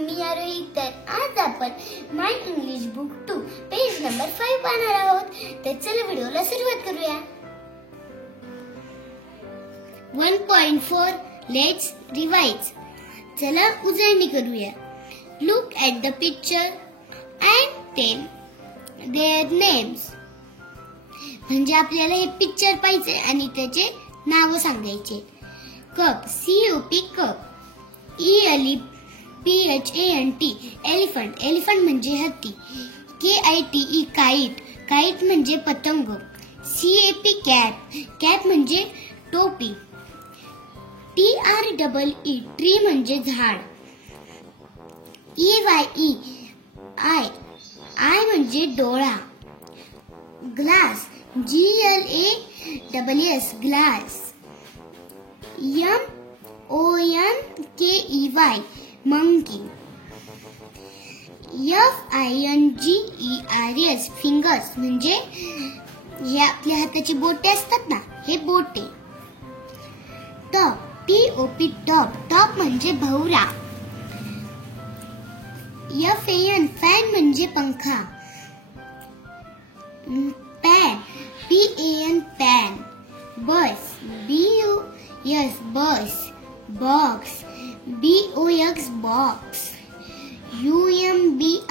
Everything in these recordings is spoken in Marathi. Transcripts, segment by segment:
मी आरोही. तर आज आपण माय इंग्लिश बुक 2 पेज नंबर 5 पाहणार आहोत. तर चला व्हिडिओला सुरुवात करूया. 1.4 लेट्स रिवाइज. चला उजळणी करूया. Look at the picture and tell their names. म्हणजे आपल्याला हे पिक्चर पाहिजे आणि त्याचे नाव सांगायचे. Cup, COP cup. ELEPHANT elephant. Elephant म्हणजे हत्ती. KITE kite. काइट म्हणजे पतंग. CAP cap. कॅप म्हणजे टोपी. TREE ट्री म्हणजे झाड. EYE आय म्हणजे डोळा. Glass. GLASS glass. MONKEY monkey. FINGERS fingers म्हणजे हे आपल्या हाताची बोटे असतात ना, हे बोटे. टॉप. TOP top. टॉप म्हणजे भवरा. FAN फॅन म्हणजे पंखा. Pan. PAN pan. Bus. BUS bus. Box. BOX box. UMBRELLA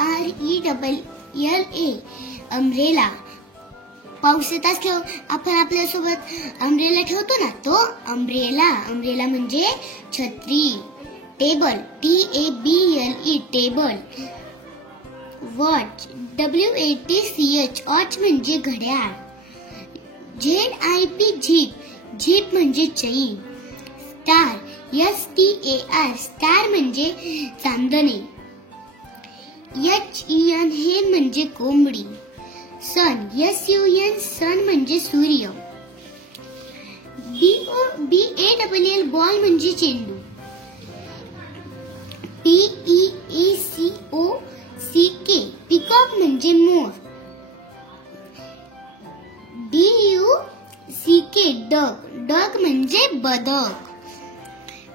umbrella. पाऊस येत असल्यावर आपण आपल्यासोबत अम्ब्रेला ठेवतो ना, तो अम्ब्रेला. अम्ब्रेला म्हणजे छत्री. Table. TABLE table. Watch. WATCH watch म्हणजे घड्याळ. ZIP zip. झीप म्हणजे चैन. स्टार. STAR स्टार म्हणजे चांदणे. HEN हेन म्हणजे कोंबडी. सन. SUN सन म्हणजे सूर्य. BALL बॉल म्हणजे चेंडू. PEACOCK पिकॉक म्हणजे मोर. DUCK duck. डक म्हणजे बदक.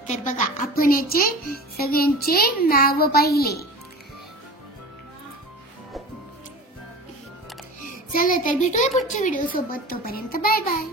तर बघा, आपण याचे सगळ्यांचे नाव पाहिले. चला तर भेटूया पुढच्या व्हिडिओ सोबत. तोपर्यंत बाय बाय.